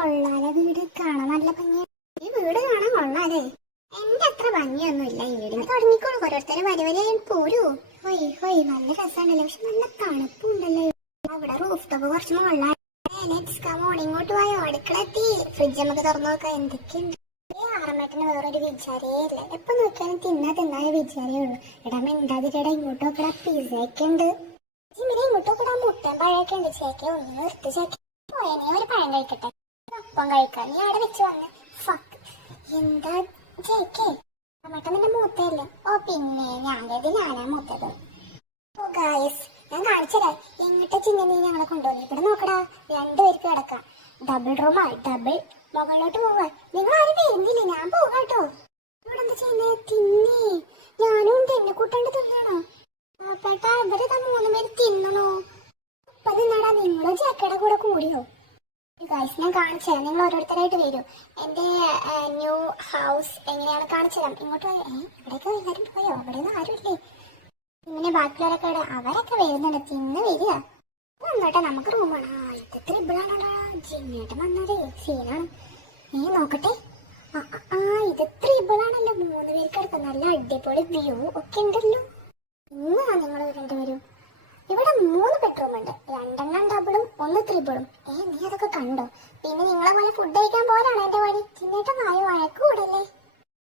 കൊള്ളാലെ വീട് കാണാൻ നല്ല ഭംഗിയാണ്. ഈ വീട് കാണാൻ കൊള്ളാലേ. എന്റെ അത്ര ഭംഗിയൊന്നുമില്ല ഈ വീടിന്. തുടങ്ങിക്കോളൂ, ഓരോരുത്തരും വരി പോരൂ. ഹൊയ് ഹൊയ് നല്ല രസമുണ്ടല്ലോ. പക്ഷെ നല്ല തണുപ്പുണ്ടല്ലോ. അവിടെ റൂഫ് ടോപ്പ് കുറച്ച് മുകളിലാണ്. ഇങ്ങോട്ട് പോയോ, അടുക്കളെത്തി. ഫ്രിഡ്ജ് നമുക്ക് തുറന്നു നോക്കാം. എന്തൊക്കെയുണ്ട്. ഈ ആറമ്മേട്ടന് വേറൊരു വിചാരേ ഇല്ല. എപ്പൊ നോക്കിയാലും തിന്നായ വിചാരേ ഉള്ളൂ. ഇടാൻ മിണ്ടാതിരിടാ. ഇങ്ങോട്ട് നോക്കടാ, പിസയൊക്കെ ഉണ്ട്. ജിമ്മിനെ ഇങ്ങോട്ട് നോക്കടാ, മുട്ടൻ പഴയൊക്കെ ഉണ്ട്. ചേക്കെ ഒന്ന് നിർത്തി. ചേക്കെ പോയാ നീ ഒരു പഴം കഴിക്കട്ടെ. അപ്പം കഴിക്കാം. നീ അവിടെ വെച്ച് വന്ന് ഫക്ക്. എന്താ ചേക്കെ, ആറമ്മേട്ടൻ നിന്റെ മൂത്തയല്ലേ? ഓ പിന്നെ ഞാൻ കരുതി ഞാനാ മൂത്തത്. ഓ ഗായ്സ്, ഞാൻ കാണിച്ചതാ എങ്ങോട്ടാ ചിന്നെ ഞങ്ങളെ കൊണ്ടുവന്നു. ഇവിടെ നോക്കടാ, രണ്ടുപേർക്ക് കിടക്കാം. ഡബിൾ റൂമാ. ഡബിൾ മുകളിലോട്ട് പോവാ. നിങ്ങൾ ആരും വരുന്നില്ലേ? ഞാൻ പോകാട്ടോ. ഇവിടെ എന്താ ചെയ്യുന്നേ? തിന്നേ. ഞാനും ഉണ്ട്. എന്നെ കൂട്ടാണ്ട് തിന്നണോ? പേട്ടാ, ഇവര് 3 പേര് തിന്നണോ? അപ്പൊ നിന്നാടാ, നിങ്ങളും ചേക്കയുടെ കൂടെ കൂടിയോ? ഗൈസ്, ഞാൻ കാണിച്ചു തരാം. നിങ്ങൾ ഓരോരുത്തരായിട്ട് വരും. എന്റെ ന്യൂ ഹൗസ് എങ്ങനെയാണ് കാണിച്ചു തരാം. ഇങ്ങോട്ട് പോയോ? ഇവിടേക്ക് എല്ലാരും പോയോ? അവിടെ ഒന്നും ആരുമില്ലേ? ഇങ്ങനെ ബാക്കിയുള്ളവരൊക്കെ അവരൊക്കെ വരുന്നുണ്ട്. തിന്ന് വരിക. വന്നോട്ടെ, നമുക്ക് റൂമാണ്. ഇത് ത്രിബിളാണല്ലോ. ജിമ്മേട്ടൻ വന്നതേ സീനാണ്. നീ നോക്കട്ടെ. ഇത് ത്രിബിളാണല്ലോ. 3 പേർക്ക് കിടക്കാം. നല്ല അടിപൊളി വ്യൂ ഒക്കെ ഉണ്ടല്ലോ. ഇന്നാ നിങ്ങൾ രണ്ടുപേരും. ഇവിടെ 3 ബെഡ്റൂം ഉണ്ട്. 2 ഡബിളും 1 ത്രിബിളും. നീ അതൊക്കെ കണ്ടോ? പിന്നെ നിങ്ങളെ പോലെ ഫുഡ് കഴിക്കാൻ പോലാണ് എന്റെ വഴി. ചിന്നേട്ടൻ നായ വഴക്ക് കൂടല്ലേ?